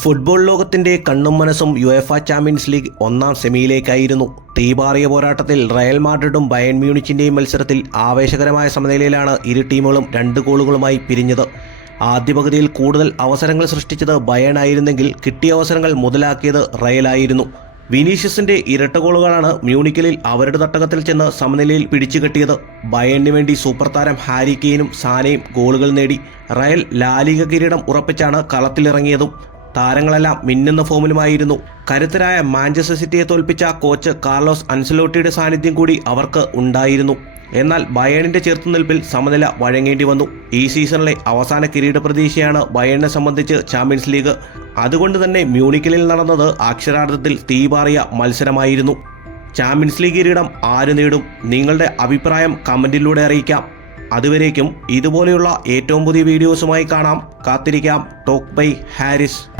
Football ലോകത്തിന്റെ കണ്ണും മനസ്സും യുഎഫ ചാമ്പ്യൻസ് ലീഗ് ഒന്നാം സെമിയിലേക്കായിരുന്നു. തീപാറിയ പോരാട്ടത്തിൽ റയൽ മാഡ്രിഡും ബയൺ മ്യൂണിച്ചിന്റെയും മത്സരത്തിൽ ആവേശകരമായ സമനിലയിലാണ് ഇരു ടീമുകളും രണ്ട് ഗോളുകളുമായി പിരിഞ്ഞത്. ആദ്യ പകുതിയിൽ കൂടുതൽ അവസരങ്ങൾ സൃഷ്ടിച്ചത് ബയൺ ആയിരുന്നെങ്കിൽ കിട്ടിയ അവസരങ്ങൾ മുതലാക്കിയത് റയലായിരുന്നു വിനീഷ്യസിന്റെ ഇരട്ട ഗോളുകളാണ് മ്യൂണിക്കലിൽ അവരുടെ തട്ടകത്തിൽ ചെന്ന് സമനിലയിൽ പിടിച്ചുകെട്ടിയത്. ബയണിന് വേണ്ടി സൂപ്പർ താരം ഹാരി സാനയും ഗോളുകൾ നേടി. റയൽ ലാലിക കിരീടം ഉറപ്പിച്ചാണ് കളത്തിലിറങ്ങിയതും. താരങ്ങളെല്ലാം മിന്നുന്ന ഫോമിലുമായിരുന്നു. കരുത്തരായ മാഞ്ചസ്റ്റർ സിറ്റിയെ തോൽപ്പിച്ച കോച്ച് കാർലോസ് അൻസലോട്ടിയുടെ സാന്നിധ്യം കൂടി അവർക്ക് ഉണ്ടായിരുന്നു. എന്നാൽ ബയേണിന്റെ ചെറുത്തുനിൽപ്പിൽ സമനില വഴങ്ങേണ്ടി വന്നു. ഈ സീസണിലെ അവസാന കിരീട പ്രതീക്ഷയാണ് ബയേണിനെ സംബന്ധിച്ച് ചാമ്പ്യൻസ് ലീഗ്. അതുകൊണ്ട് തന്നെ മ്യൂണിക്കലിൽ നടന്നത് അക്ഷരാർത്ഥത്തിൽ തീപാറിയ മത്സരമായിരുന്നു. ചാമ്പ്യൻസ് ലീഗ് കിരീടം ആര് നേടും? നിങ്ങളുടെ അഭിപ്രായം കമന്റിലൂടെ അറിയിക്കാം. അതുവരേക്കും ഇതുപോലെയുള്ള ഏറ്റവും പുതിയ വീഡിയോസുമായി കാണാം. കാത്തിരിക്കാം. Talk by Haris.